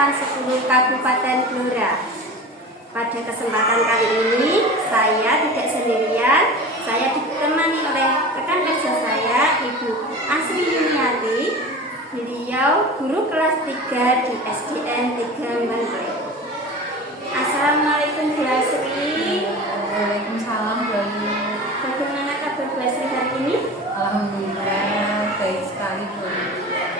Kecamatan 10 Kabupaten Blora. Pada kesempatan kali ini saya tidak sendirian, saya ditemani oleh rekan kerja saya, Ibu Asri Yuniati. Beliau guru kelas 3 di SDN 3 Bantul. Assalamualaikum Bu Asri. Waalaikumsalam Bu Ayu. Bagaimana kabar Bu Asri hari ini? Alhamdulillah baik sekali Bu.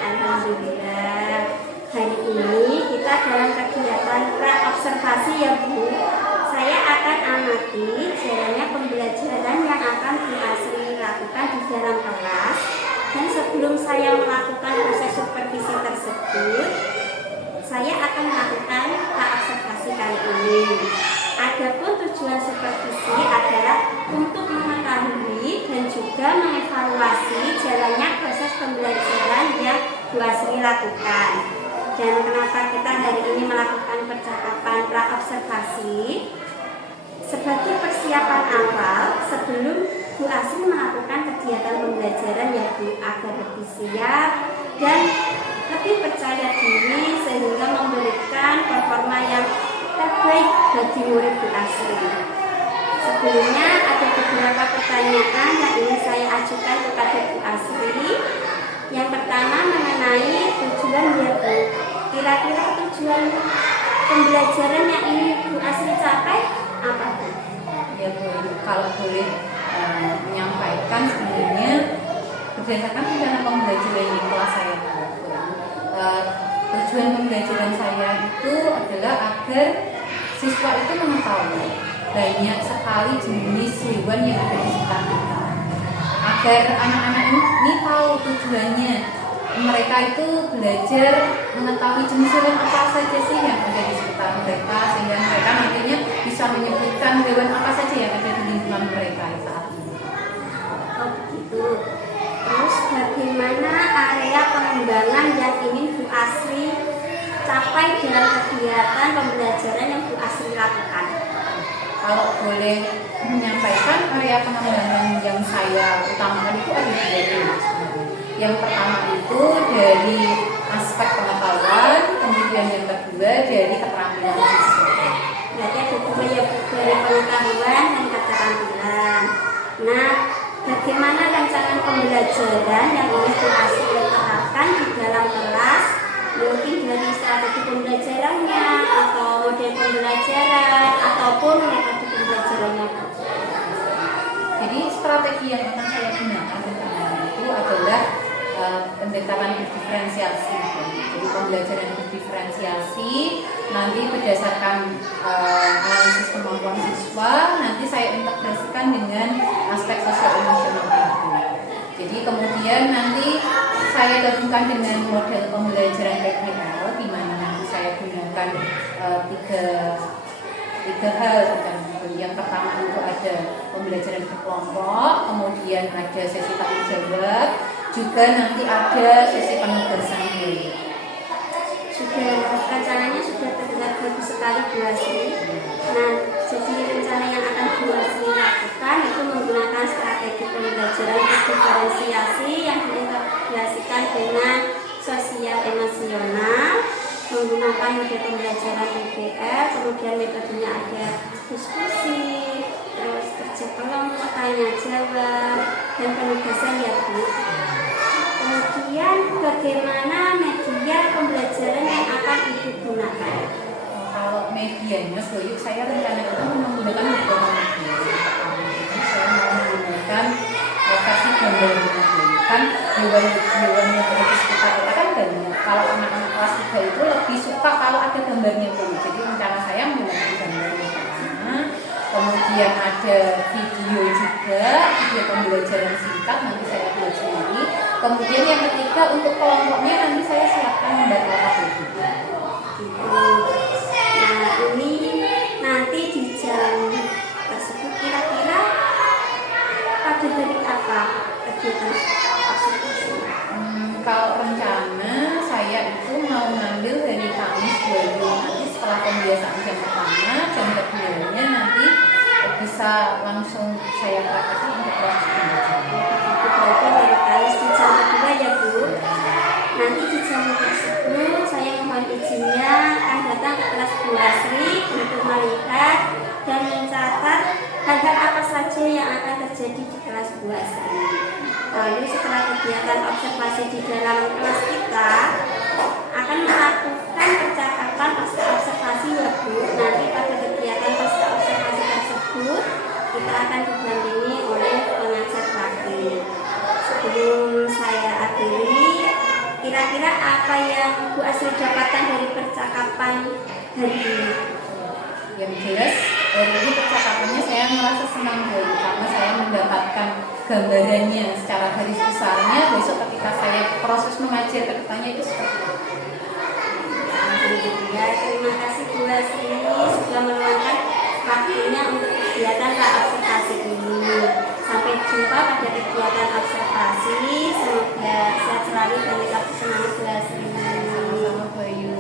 Alhamdulillah. Hari ini kita dalam kegiatan pra-observasi ya Bu. Saya akan amati jalannya pembelajaran yang akan Bu Asri lakukan di dalam kelas. Dan sebelum saya melakukan proses supervisi tersebut, saya akan melakukan pra-observasi kali ini. Adapun tujuan supervisi adalah untuk mengetahui dan juga mengevaluasi jalannya proses pembelajaran yang Bu Asri lakukan. Dan kenapa kita hari ini melakukan percakapan pra-observasi? Sebagai persiapan awal sebelum Bu Asri melakukan kegiatan pembelajaran ya Bu, agar lebih siap dan lebih percaya diri sehingga memberikan performa yang terbaik bagi murid Bu Asri. Sebelumnya ada beberapa pertanyaan yang ingin saya ajukan kepada Bu Asri. Yang pertama mengenai tujuan ya Bu. Kira-kira tujuan pembelajaran yang ingin Bu Asri capai apa Bu? Ya Bu, kalau boleh menyampaikan sebenarnya berdasarkan rencana pembelajaran di kelas saya Bu. Tujuan pembelajaran saya itu adalah agar siswa itu mengetahui banyak sekali jenis hewan yang ada di sekitar kita. Agar anak-anak ini tahu tujuannya, mereka itu belajar mengetahui jenis hewan apa saja sih yang ada di sekitar mereka, sehingga mereka nantinya bisa menyebutkan hewan apa saja yang ada di lingkungan mereka saat ini. Oh begitu. Terus bagaimana area pengembangan yang ingin Bu Asri capai dalam kegiatan pembelajaran yang Bu Asri lakukan? Kalau boleh menyampaikan, area pengembangan yang saya utamakan itu ada dua. Yang pertama itu dari aspek pengetahuan, kemudian yang kedua dari keterampilan siswa. Berarti ada dua ya Bu, dari pengetahuan dan keterampilan. Nah, bagaimana rancangan pembelajaran yang ingin Bu Asri terapkan di dalam kelas? Mungkin dari strategi pembelajarannya atau model pembelajaran ataupun metode pembelajarannya. Jadi strategi yang akan saya gunakan itu adalah pendekatan berdiferensiasi. Jadi pembelajaran berdiferensiasi nanti berdasarkan analisis kemampuan siswa, nanti saya integrasikan dengan aspek sosial emosional itu. Jadi kemudian nanti saya gabungkan dengan model pembelajaran PPL, di mana nanti saya gunakan tiga hal. Yang pertama itu ada pembelajaran berkelompok, kemudian ada sesi tanya jawab, juga nanti ada sesi penugasan diri. Rencananya sudah terlihat bagus sekali Bu Asri. Nah, jadi rencana yang akan Bu Asri lakukan itu menggunakan strategi pembelajaran diferensiasi yang diintegrasikan dengan sosial emosional, menggunakan metode pembelajaran PBL, kemudian metodenya ada diskusi, terus kerja kelompok, tanya jawab, dan penugasan ya Bu. Kemudian bagaimana media pembelajaran yang akan Ibu gunakan? Kalau medianya, saya rencana itu menggunakan beberapa media. Saya mau menggunakan versi gambar kan hewan-hewan yang ada di sekitar kita kan banyak. Kalau anak-anak kelas 3 itu lebih suka kalau ada gambarnya pun. Jadi rencana saya menggunakan gambarnya pertama, kemudian ada video juga, video pembelajaran singkat nanti saya buat sendiri. Kemudian yang ketiga untuk kelompoknya nanti saya siapkan gambar itu. Nah ini nanti di jam tersebut kira-kira pada hari apa kegiatan observasi? Kalau rencana saya itu mau ngambil dari Kamis 2 nanti setelah pembiasaan jam pertama, jam keduanya nanti bisa langsung saya praktekkan untuk proses pembelajaran. Berarti dari Kamis di jam kedua ya Bu. Nanti di jam tersebut saya mohon izinnya hal-hal apa saja yang akan terjadi di kelas Bu Asri. Lalu setelah kegiatan observasi di dalam kelas kita akan melakukan percakapan pasca observasi ya Bu. Nanti pada kegiatan pasca observasi tersebut kita akan didampingi oleh pengajar praktik. Sebelum saya akhiri, kira-kira apa yang Bu Asri dapatkan dari percakapan hari ini? Yang jelas dari ini percakapannya saya merasa senang dulu karena saya mendapatkan gambarannya secara garis besarnya. Besok ketika saya proses mengajar ke depannya itu seperti apa. Ya, terima kasih Bu Asri sudah meluangkan waktunya untuk kegiatan observasi ini. Sampai jumpa pada kegiatan observasi. Semoga sehat selalu dan tetap semangat Bu Asri. Sama-sama Bayu.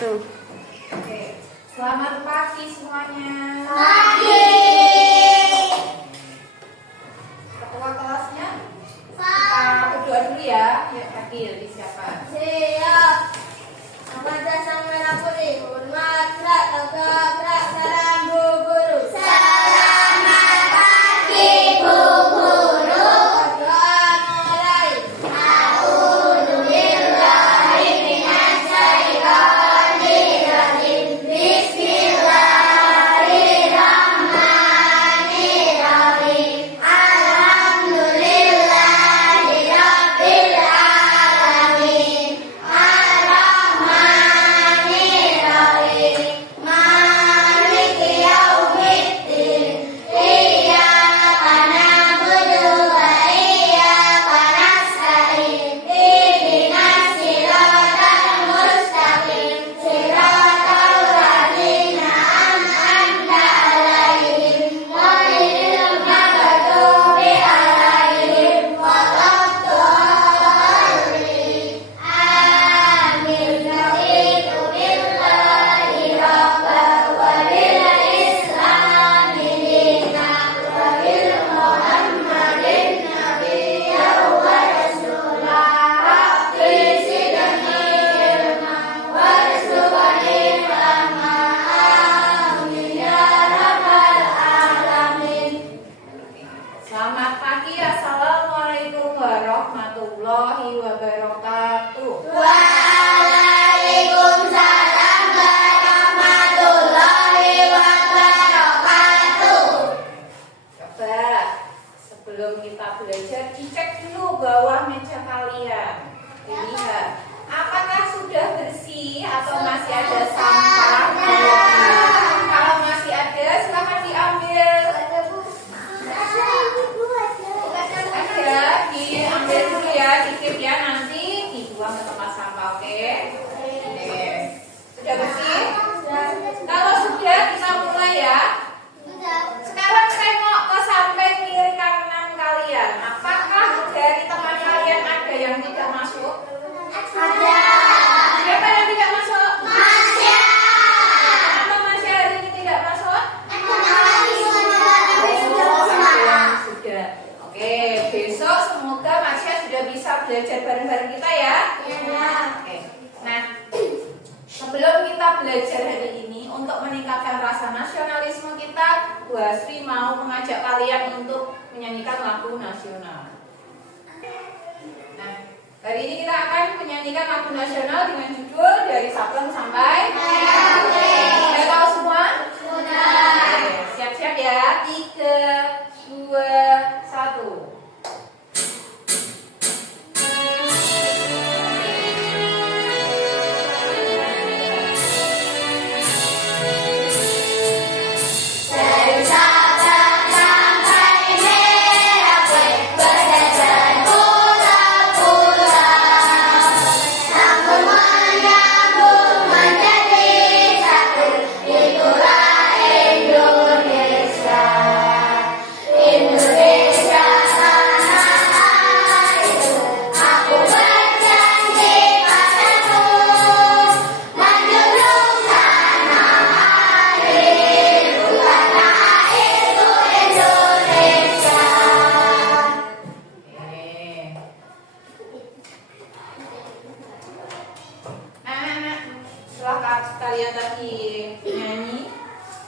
Oke, selamat pagi semuanya. Pagi. Ketua kelasnya kita berdoa dulu ya. Yuk hadir di siapa? Siap. Selamat datang Merah Putih. Hormat, gerak, gagah, gerak, salam Bu Guru. Selamat pagi Bu Guru. Berdoa mulai. A'udzubillahi minasyaitonir rajim. Bismillahirrahmanirrahim. Alhamdulillahirabbil alamin. Ar-Rahmanirrahim. Maliki yaumiddin. Iyyaka na'budu wa iyyaka nasta'in. Ihdinas siratal mustaqim. Siratal ladzina an'amta 'alaihim ghairil maghdubi 'alaihim waladdallin. Amin. Raditu billahi rabban wa bil islami dinan wa bil Muhammadin nabiyyan wa rasulah. Rabbi zidni ilman warzuqni fahman. Amin ya rabbal alamin. Selamat pagi, assalamualaikum warahmatullahi wabarakatuh. Waalaikumsalam warahmatullahi wabarakatuh. Coba sebelum kita belajar dicek dulu bawah meja kalian. Dilihat apakah sudah bersih atau masih ada sampah di bawahnya. Kalau masih ada silakan diambil. Ada diambil dulu ya, dikit ya, nanti dibuang ke tempat sampah, oke? Oke. Sudah bersih? Kalau sudah kita mulai ya. Sekarang saya mau ke samping kiri kanan kalian. Apakah dari teman kalian ada yang tidak masuk? Ada. Siapa yang tidak masuk? Masya. Kenapa masih hari ini tidak masuk? Sudah. Oke, besok semoga Masya sudah bisa belajar bareng-bareng kita ya. Oke. Nah, sebelum kita belajar hari ini untuk meningkatkan rasa nasionalisme kita, Bu Asri mau mengajak kalian untuk menyanyikan lagu nasional. Nah, hari ini kita akan menyanyikan lagu nasional dengan judul Dari Sabang sampai Merauke. Sudah tahu semua? Sudah. Oke, siap-siap ya. 3, 2, 1. Dari Sabang sampai Merauke, berjalan pulau-pulau, sambung menyambung menjadi nyanyi.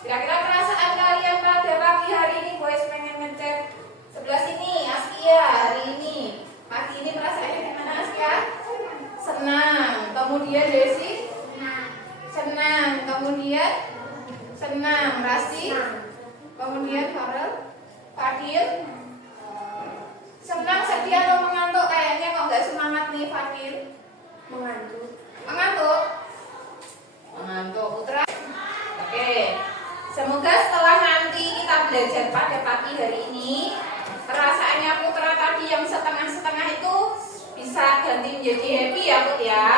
Kira-kira perasaan kalian pada pagi hari ini, boys, pengen ngecek sebelah sini, Askia hari ini. Pagi ini perasaannya gimana, Askia? Senang. Kemudian Desi? Senang. Kemudian? Senang. Rasti? Kemudian Farel? Fadil? Senang, sedih atau mengantuk? Kayaknya kok nggak semangat nih Fadil. Mengantuk. Mengantuk? Mengantuk. Putra? Oke. Semoga setelah nanti kita belajar pada pagi hari ini, perasaannya Putra tadi yang setengah-setengah itu bisa ganti menjadi happy ya Put ya.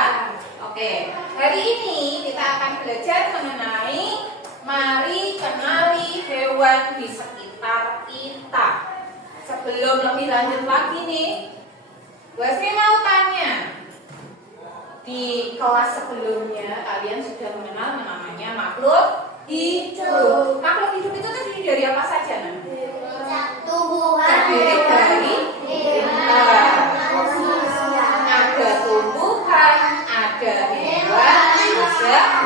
Oke. Hari ini kita akan belajar mengenai mari kenali hewan di sekitar kita. Sebelum lebih lanjut lagi nih, gue sih mau tanya, di kelas sebelumnya kalian sudah mengenal namanya makhluk hidup. Makhluk hidup itu terdiri dari apa saja? Terdiri dari ada tumbuhan, ada hewan, ada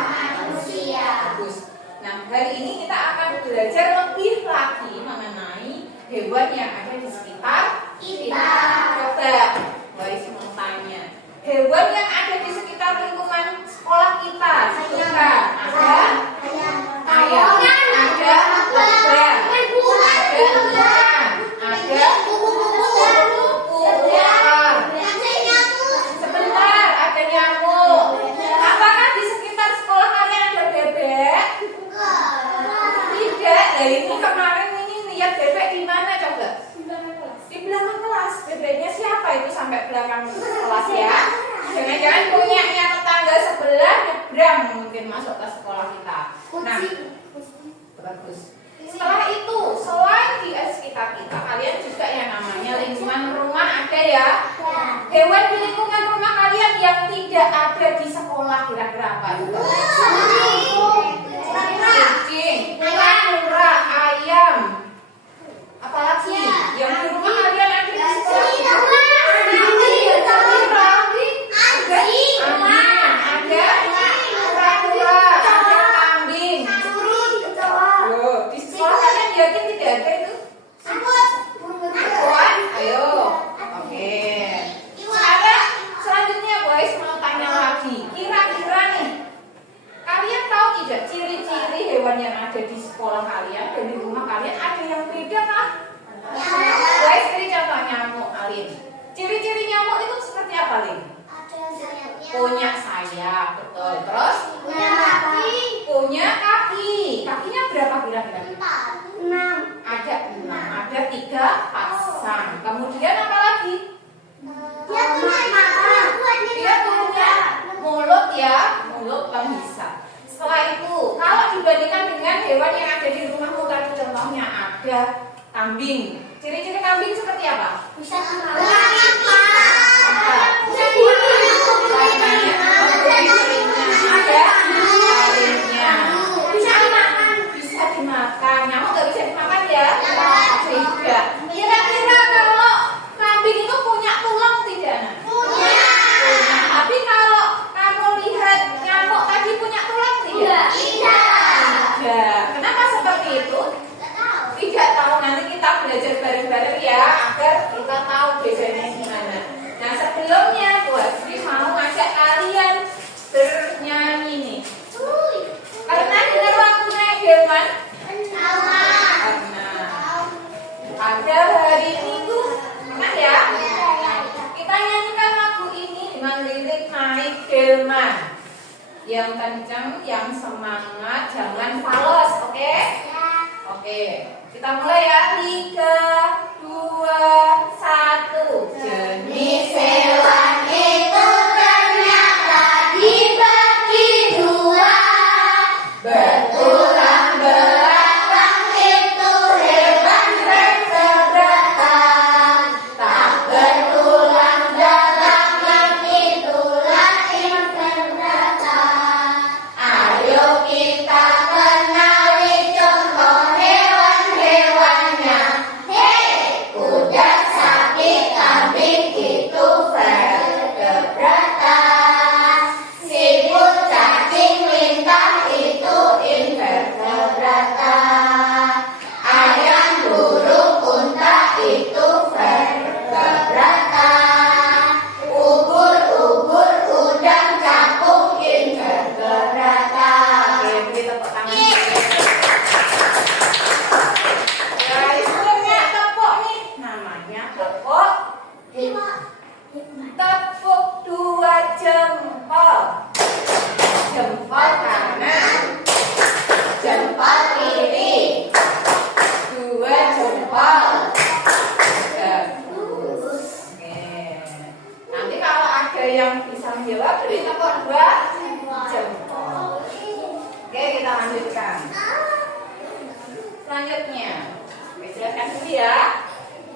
manusia. bagus. Nah, hari ini kita akan belajar lebih lagi mengenai hewan yang ada di sekitar kita. Coba, guys, mau tanya. Hewan yang ada di sekitar lingkungan sekolah kita, sebutkan. Ada ayam, ada lebah, ada ikan, ada ular. Sebentar, ada nyamuk. Apakah di sekitar sekolah kalian ada bebek? Tidak. Dari ini kemarin ini lihat bebek di mana coba? Di belakang kelas. Bebeknya siapa itu sampai belakang kelas ya? Jangan-jangan punyanya tetangga sebelah nyebrang mungkin masuk ke sekolah kita. Nah, bagus. Setelah itu, selain di sekitar kita, kalian juga yang namanya lingkungan rumah ada ya? Hewan di lingkungan rumah kalian yang tidak ada di sekolah kira-kira apa? Kucing, kura-kura, ayam. Apalagi yang di rumah kalian ada di sekolah? Yakin tidak ada itu? Hewan? Ayo. Oke. Sekarang selanjutnya guys mau tanya lagi. Kira-kira nih, kalian tahu tidak ciri-ciri hewan yang ada di sekolah kalian dan di rumah kalian ada yang beda kah? Guys, ini contoh nyamuk, Alin. Ciri-ciri nyamuk itu seperti apa, Lin? Punya sayap, betul. Terus? Punya kaki. Kakinya berapa kira-kira? 6. Ada 6, ada 3 pasang. Kemudian apa lagi? Dia punya mulut ya, mulut pembisa. Setelah itu, kalau dibandingkan dengan hewan yang ada di rumahmu tadi contohnya ada kambing. Ciri-ciri kambing seperti apa? Bisa bisa dimakan. Nyamuk nggak bisa dimakan ya? Tidak. Kira-kira kalau kambing itu punya tulang tidak? punya. Tapi kalau kamu lihat nyamuk tadi punya tulang tidak? Tidak. Kenapa seperti itu? Tidak tahu. Nanti kita belajar bareng-bareng ya agar kita tahu bedanya gimana. Nah, sebelumnya Bu Asri mau ngajak kalian bernyanyi nih. Karena dengar waktunya Hilman? Karena pada hari Minggu, pernah ya? Kita nyanyikan lagu ini dengan lirik naik Hilman. Yang kencang, yang semangat, jangan fals, oke? Oke, kita mulai ya. 3, 2, 1. Jenis Hewan itu ternyata dibagi dua. Bertulang belakang itu hewan vertebrata. Tak bertulang belakang itulah invertebrata. Ayo kita kita lanjutkan. Selanjutnya, jelaskan dulu ya.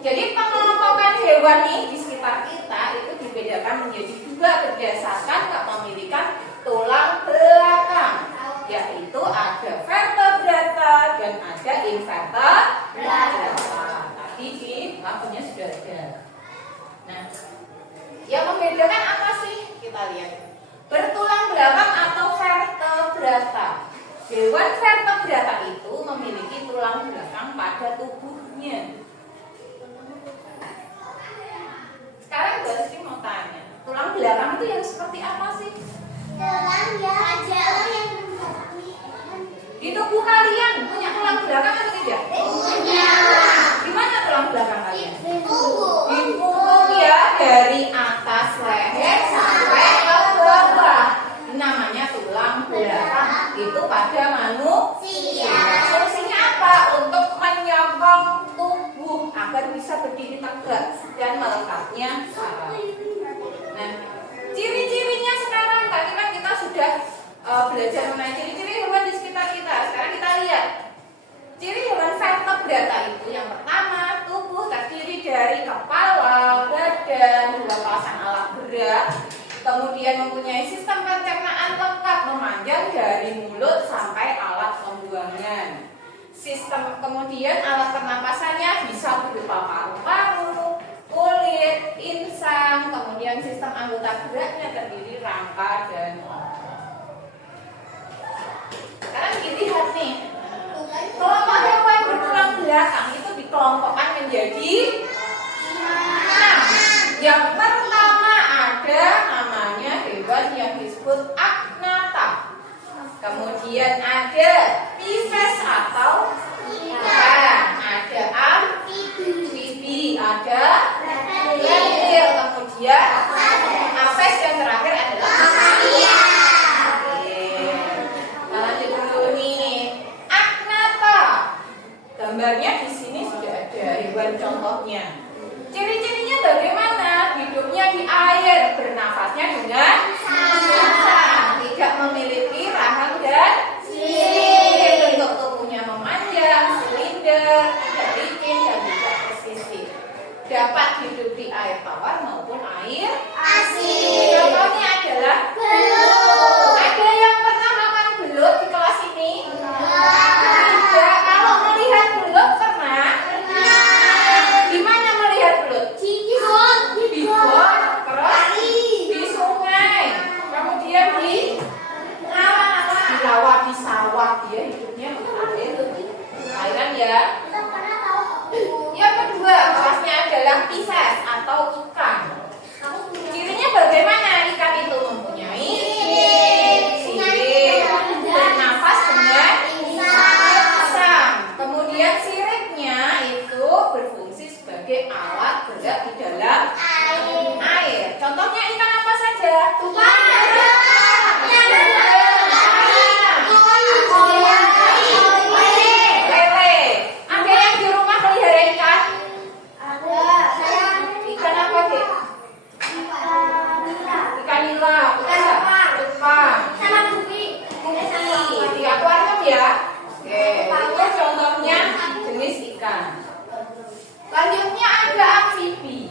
Jadi pengelompokan hewan nih di sekitar kita itu dibedakan menjadi dua berdasarkan kepemilikan tulang belakang, yaitu ada vertebrata dan ada invertebrata. Tadi di lampunya sudah ada. Nah, yang membedakan apa sih? Kita lihat. Bertulang belakang atau vertebrata. Hewan vertebrata itu memiliki tulang belakang pada tubuhnya. Sekarang Mbak Sri mau tanya, tulang belakang itu yang seperti apa sih? Tulang yang Di tubuh kalian punya tulang belakang atau tidak? punya Di mana tulang belakang kalian? punggung. Di punggung ya, dari atas leher sampai ke bawah. Namanya tulang belakang. Itu pada manusia. Fungsinya apa? Untuk menyokong tubuh agar bisa berdiri tegak dan melekatnya saraf. Nah, ciri-cirinya sekarang tadi kan kita sudah belajar mengenai ciri-ciri hewan di sekitar kita. Sekarang kita lihat ciri hewan vertebrata itu. Yang pertama, tubuh terdiri dari kepala, badan, dua pasang alat berat, kemudian mempunyai sistem pencernaan lengkap memanjang dari mulut sampai alat pembuangan. Kemudian alat pernapasannya bisa berupa paru-paru, kulit, insang, kemudian sistem anggota geraknya terdiri rangka dan otot. Sekarang dilihat nih, kelompok hewan bertulang belakang itu dikelompokkan menjadi 6. Yang pertama ada namanya hewan yang disebut agnatha. Kemudian ada Pisces atau ikan, ada amfibi, ada reptil, kemudian apes, dan terakhir adalah mamalia. Kita lanjut dulu nih. Agnatha. Gambarnya di sini sudah ada hewan contohnya. Ciri-cirinya bagaimana? Hidupnya di air, bernafasnya dengan susah, tidak memiliki rahang dan sirip, bentuk tubuhnya memanjang, silinder, tidak licin dan tidak bersisik. Dapat hidup di air tawar maupun air Asin. Contohnya adalah Belut. Ada yang pernah makan belut di kelas ini? Tidak. Kalau melihat belut pernah? Di mana melihat belut? Di got, terus di sungai, kemudian di rawa, di sawah. Dia hidupnya di air, airan ya. Yang kedua, kelasnya adalah Pisces atau ikan. Cirinya bagaimana? Ikan itu mempunyai sirip, bernafas dengan insang. Kemudian siripnya itu berfungsi sebagai alat berat di dalam air. Contohnya ikan apa saja? Lele. Ada yang di rumah pelihara ikan? Ikan apa, Dek? Ikan nila, cupang, kupi. Di akuarium ya? Oke, itu contohnya jenis ikan. Selanjutnya ada amfibi.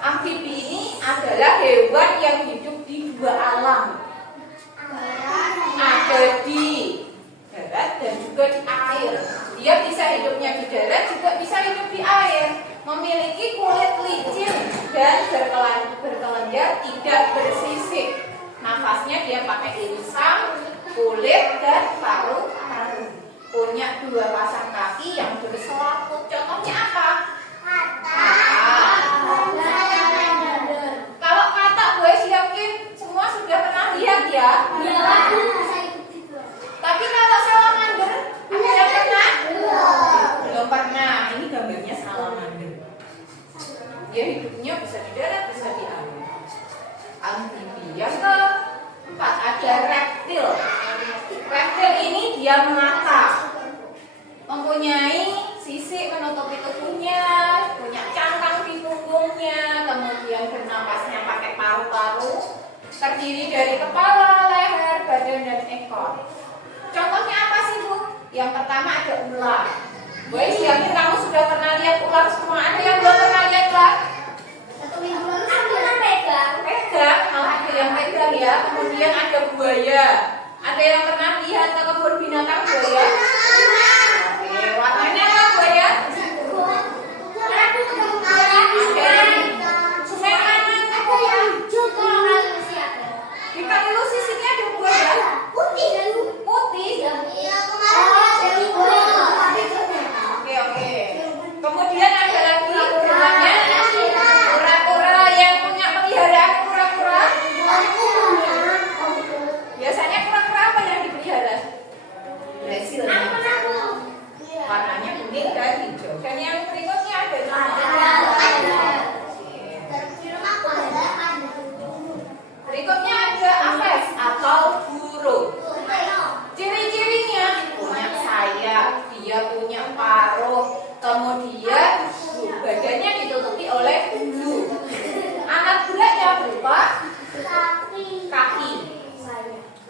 Amfibi ini adalah hewan yang hidup di dua alam. Ada di darat dan juga di air. Dia bisa hidupnya di darat, juga bisa hidup di air. Memiliki kulit licin dan berkelenjar, tidak bersisik. Nafasnya dia pakai insang, kulit, dan paru-paru. Punya dua pasang kaki yang berselaput. Contohnya apa? Kalau katak, gue yakin semua sudah pernah lihat ya. Tapi kalau salamander, ada yang pernah? Belum pernah. Ini gambarnya salamander. Dia hidupnya bisa di darat, bisa di air. Amfibi. Yang keempat ada reptil. Reptil ini dia mengakar, mempunyai sisik menutupi tubuhnya, punya cangkang di punggungnya, kemudian bernapasnya pakai paru-paru, terdiri dari kepala, leher, badan, dan ekor. Contohnya Yang pertama ada ular. Guys, yakin kamu sudah pernah lihat ular semua? Ada yang belum pernah lihat ular? 1 minggu lalu aku pernah pegang. Pegang, ada yang pegang ya. Kemudian ada buaya. Ada yang pernah lihat ke kebun binatang buaya? Oke, warnanya apa buaya? Di Kalilu sisinya ada buaya. Putih. Oke. Kemudian ada lagi namanya kura-kura. Yang punya peliharaan kura-kura. Biasanya kura-kura apa yang dipelihara? Brasil. Warnanya kuning dan hijau. Dan yang berikutnya ada berikutnya ada aves atau burung. Ciri-cirinya punya sayap, dia punya paruh, kemudian badannya ditutupi oleh bulu. Alat beratnya berupa kaki.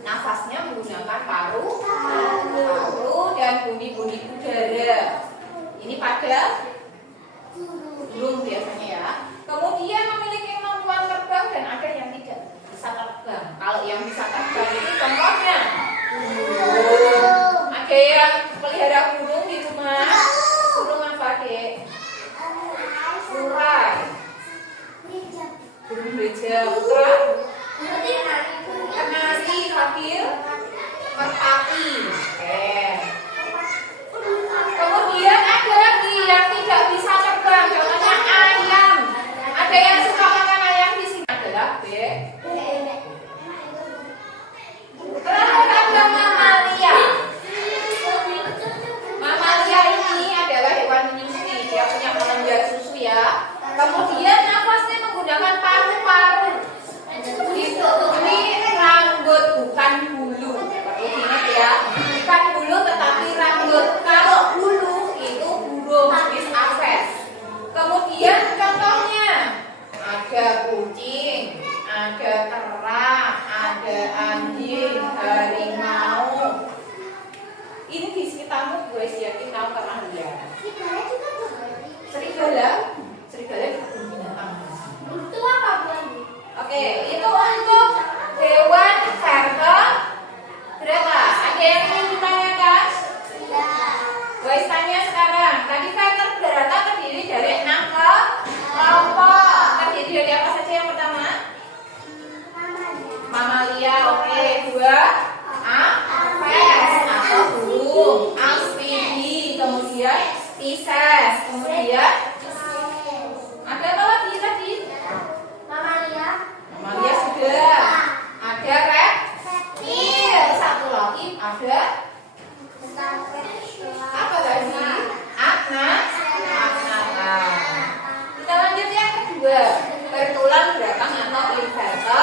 Nafasnya menggunakan paru dan bundi-bundi udara. Ini pada burung biasanya ya. Kemudian memiliki kemampuan terbang dan ada yang tidak bisa terbang. Kalau yang bisa terbang itu contohnya ada yang pelihara burung di rumah. Burung apa, Dek? Surai. Burung beja putra. Kenari, fakir, merpati. Oke. Kemudian ada lagi yang tidak bisa terbang, contohnya ayam. Ada yang suka makan ayam di sini adalah terakhir ada mamalia. Mamalia ini adalah hewan menyusui, dia punya kelenjar susu ya. Kemudian nafasnya menggunakan paru-paru. Ini rambut bukan bulu. Perlu diingat ya, bukan bulu tetapi rambut. Kalau bulu itu burung jenis aves. Kemudian contohnya ada kucing, ada kera, ada anjing, harimau. Ini di sekitarmu guys, yakin kamu pernah lihat. Serigala, serigala di kebun binatang. Itu apa, Bu? Oke, itu untuk hewan vertebrata. Ada yang ingin ditanyakan? Guys, tanya sekarang. Tadi vertebrata terdiri dari 6 kelompok. Terdiri dari apa saja yang pertama? Mamalia, oke. 2 aves atau burung, amfibi, kemudian Pisces, kemudian ada apa lagi tadi? Mamalia sudah. Ada reptil, satu lagi ada apa tadi? Agnatha. Kita lanjut yang kedua, bertulang belakang atau invertebrata.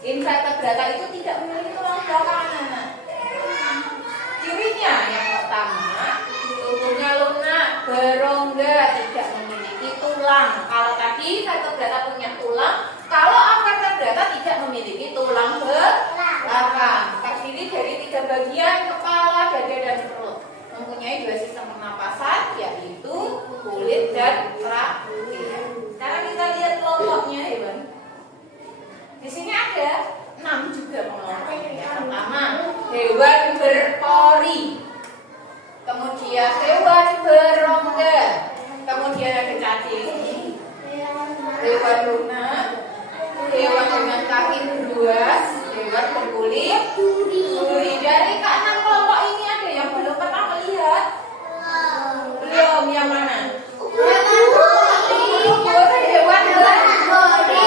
Invertebrata itu tidak memiliki tulang belakang, anak-anak. Cirinya yang pertama, tubuhnya lunak, berongga, tidak memiliki tulang. Kalau tadi vertebrata punya tulang, kalau vertebrata tidak memiliki tulang belakang. Terdiri dari 3 bagian, kepala, dada, dan perut. Mempunyai 2 sistem pernapasan, yaitu kulit dan rahim. Sekarang kita lihat kelompoknya, hewan. Di sini ada 6 juga kelompoknya. Yang pertama, hewan berpori. Kemudian hewan berongga. Kemudian ada cacing, hewan lunak, hewan dengan kaki berbuas, hewan berkulit duri. Dari ke-6 kelompok ini ada yang belum pernah melihat? Belum, yang mana? Hewan berpori.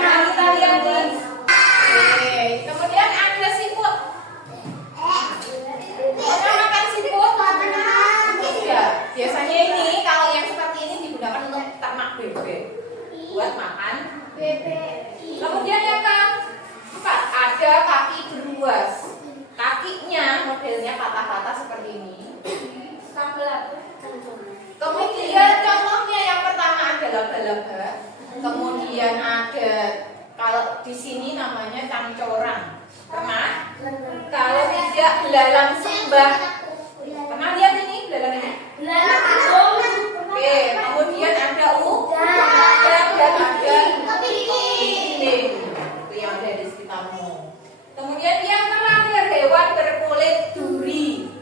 Nah, kita lihat nih. Oke, kemudian ada siput. Pernah makan siput? Ya, biasanya ini kalau yang seperti ini digunakan untuk ternak bebek, buat makan bebek. Kemudian yang keempat ada kaki berbuas. belalang sembah. Pernah lihat ini belalang ini? Belalang agung. Oke, kemudian ada ada dinding itu yang ada di sekitarmu. Kemudian yang terakhir hewan berkulit duri.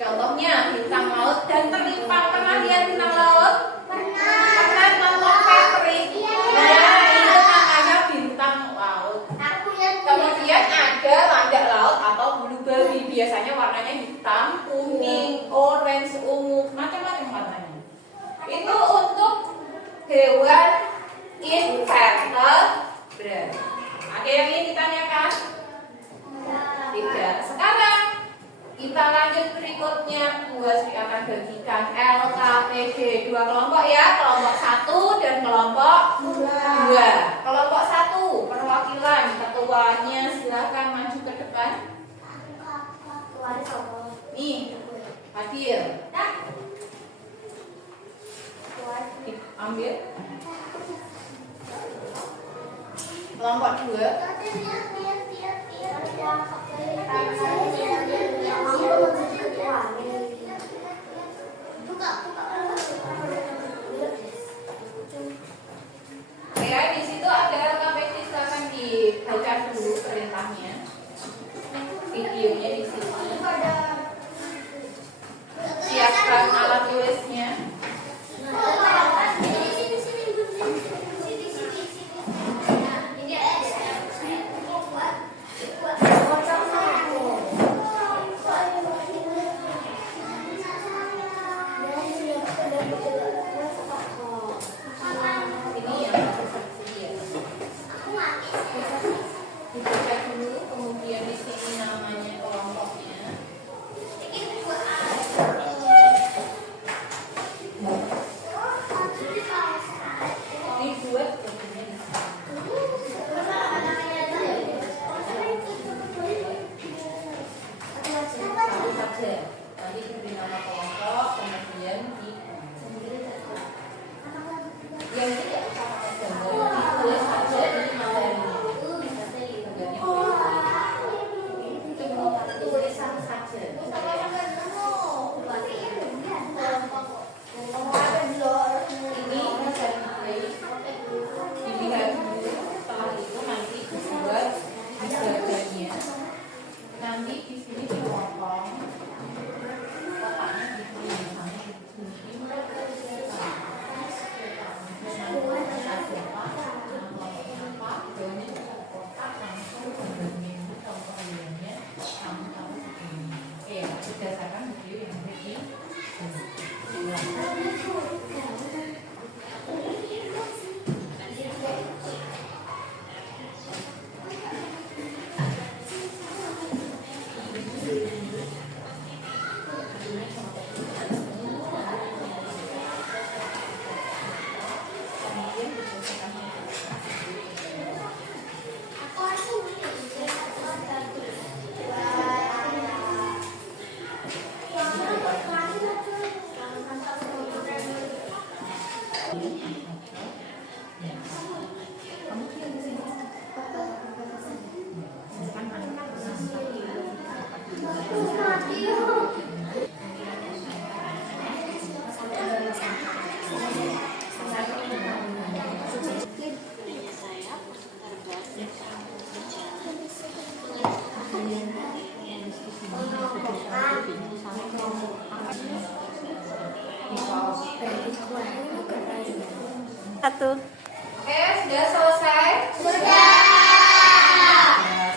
Contohnya bintang laut dan terlipat. Pernah lihat bintang laut? Pernah nonton Patrick? Ya, itu namanya bintang laut. Kemudian ada landak laut atau bulu babi. Biasanya warnanya hitam, kuning, orange, ungu, macam-macam warnanya. Itu untuk hewan invertebrate. Ada yang ingin ditanyakan? Tidak. Sekarang kita lanjut berikutnya. Bu Asri akan bagikan LKPD dua kelompok ya, kelompok 1 dan kelompok 2. Kelompok 1 perwakilan ketuanya silahkan maju ke depan. Nih, hadir. Ambil. Kelompok 2. Ya, di situ ada LKPD, silakan dibaca dulu perintahnya. Videonya di sini. Siapkan alat tulisnya. Ini yang seperti ya. Dibaca dulu, kemudian di sini namanya kelompoknya. Dibuat satu saja. Nanti diberi nama kelompok, kemudian yang tidak usah pakai gambar, ditulis saja di materinya. Tulisan saja. Ini bisa dilihat dulu. Setelah itu nanti dibuat gambarnya. Nanti di sini dipotong. Kotaknya begini, sampai begini. Berdasarkan video yang ada di Satu. Oke, sudah selesai? Sudah.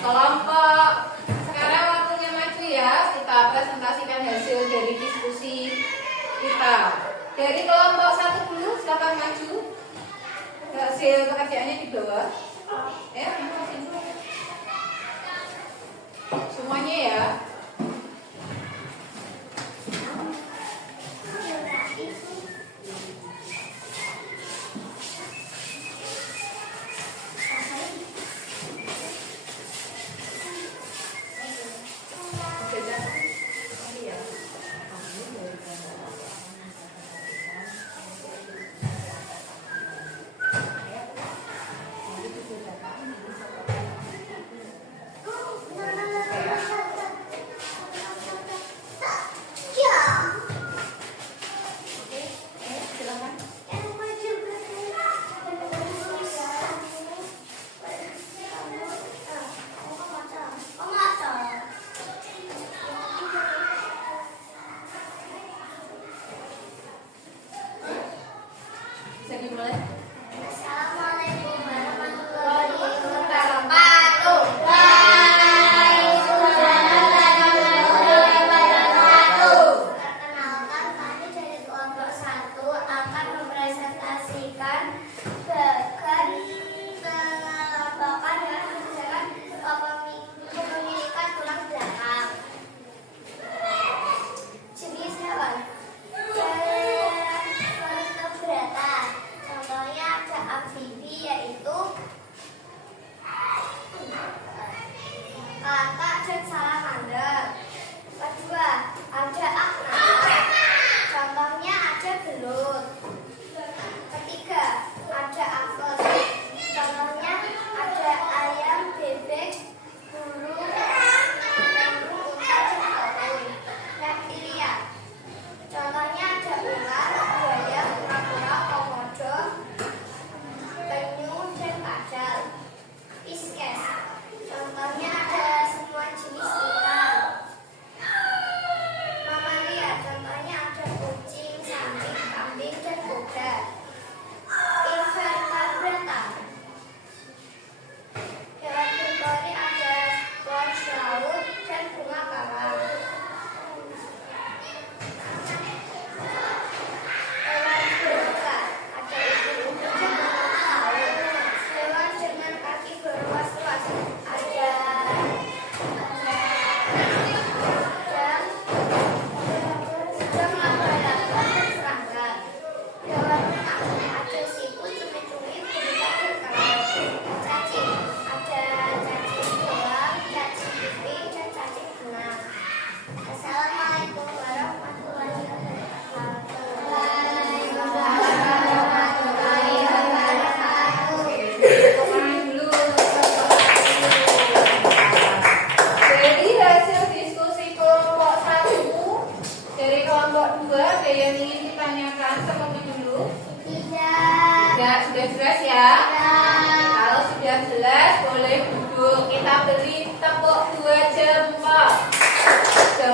Kelompok sekarang waktunya maju ya. Kita presentasikan hasil dari diskusi kita. Dari kelompok 1 dulu, silakan maju. Hasil pekerjaannya di bawah. Ya, semuanya ya.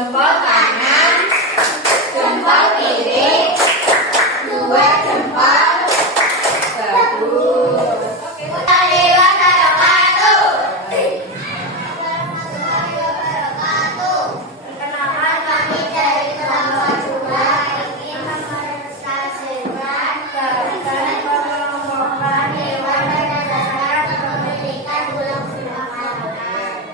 jempol kanan, jempol kiri, dua jempol. Bagus. Oke. Perkenalkan kami dari kelompok 2 ingin merepresentasikan dan mengelompokkan hewan berdasarkan pemilikan tulang belakang.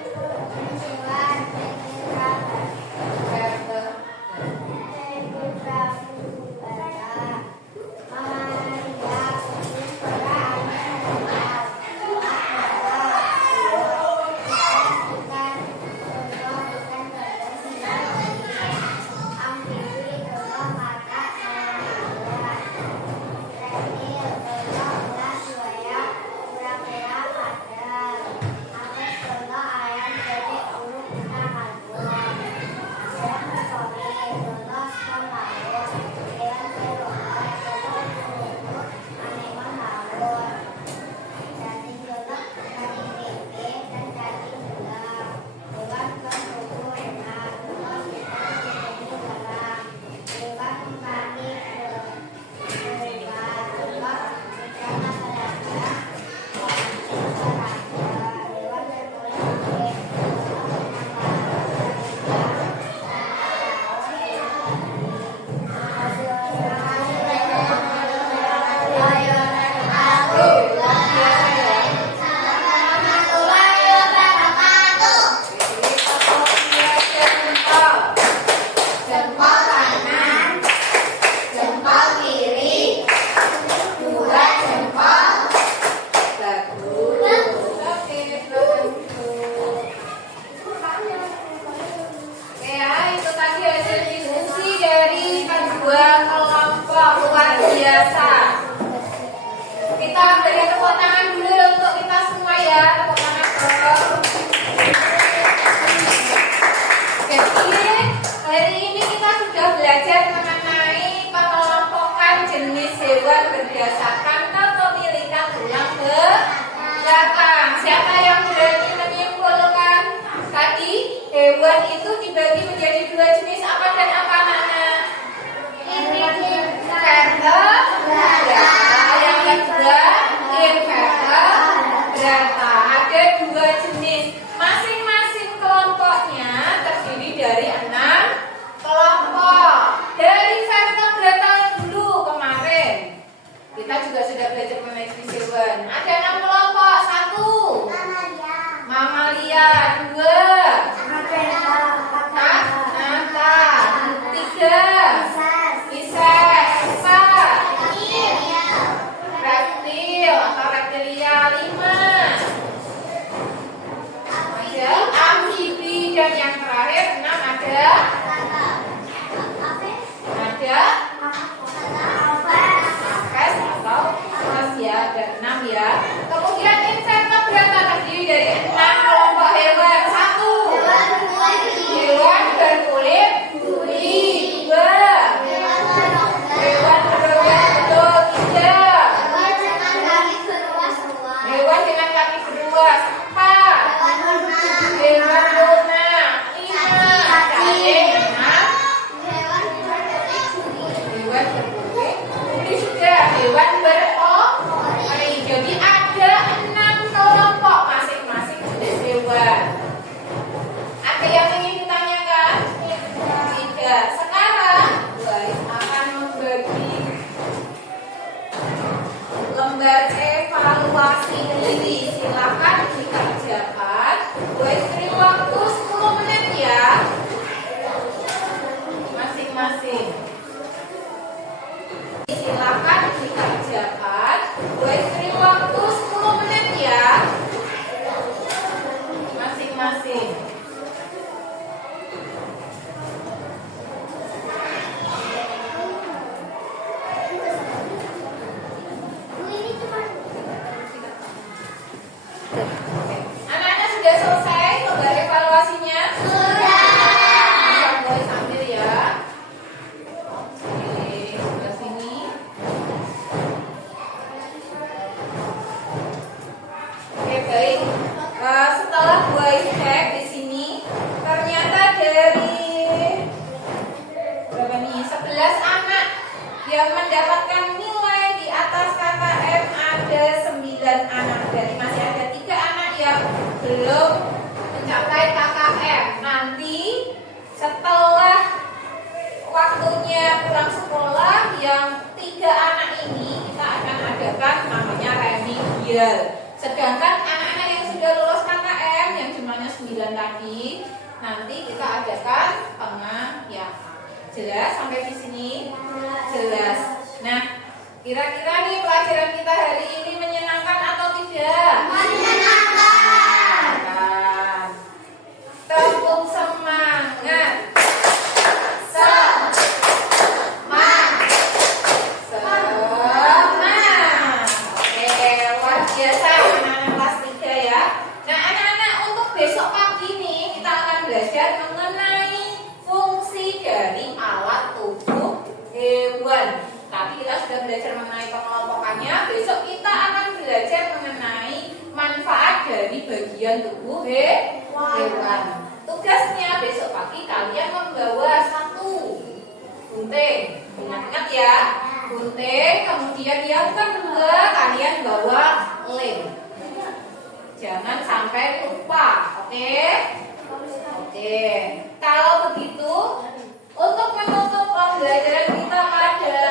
Hewan berdasarkan kepemilikan tulang belakang. Siapa yang berani menyimpulkan tadi hewan itu dibagi menjadi dua jenis apa dan apa anak-anak? Invertebrata. Yang kedua invertebrata. Ada dua jenis. Masing-masing kelompoknya terdiri dari 6 kelompok. Dari vertebrata dulu kemarin kita juga sudah belajar mengenai jenis hewan. Ada 6 kelompok. 1 mamalia, 2 primata, 3 Pisces, 4 reptil atau reptilia, 5 ada amfibi, dan yang terakhir 6 ada apes atau apes ya, ada 6 ya. Kemudian invertebrata terdiri dari 6 kelompok hewan. 1 hewan berkulit duri, 2 hewan berotot betul, 3 hewan dengan kaki beruas, 4 hewan lunak, 5 cacing, 6 hewan berkulit duri, sudah hewan beropori. Jadi ada 6 kelompok masing-masing jenis hewan. Ada yang ingin ditanyakan? Tidak. Sekarang guys akan membagi lembar evaluasi diri. Silakan dikerjakan. Guys, beri waktu 10 menit ya. Masing-masing. Silakan dikerjakan. Guys, beri waktu 10 menit ya. Masing-masing. ideal. Sedangkan anak-anak yang sudah lulus KKM yang jumlahnya 9 tadi, nanti kita adakan pengayahan. Jelas sampai di sini? Jelas. Nah, kira-kira nih pelajaran kita hari ini menyenangkan atau tidak? Menyenangkan. Tepuk semangat. Semangat. Oke, luar biasa anak-anak kelas 3 ya. Nah, anak-anak untuk besok pagi nih kita akan belajar mengenai fungsi dari alat tubuh hewan. Tadi kita sudah belajar mengenai pengelompokannya. Besok kita akan belajar mengenai manfaat dari bagian tubuh hewan. Tugasnya besok pagi kalian membawa 1 gunting. Ingat-ingat ya, gunting. Kemudian yang kedua kalian bawa lem. Jangan sampai lupa, oke? Oke. Kalau begitu, untuk menutup pembelajaran kita pada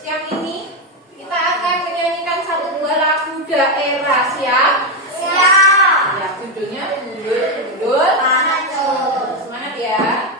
siang ini, kita akan menyanyikan 1 buah lagu daerah. Siap? Siap. Ya, judulnya Gundul Panacul. Semangat ya.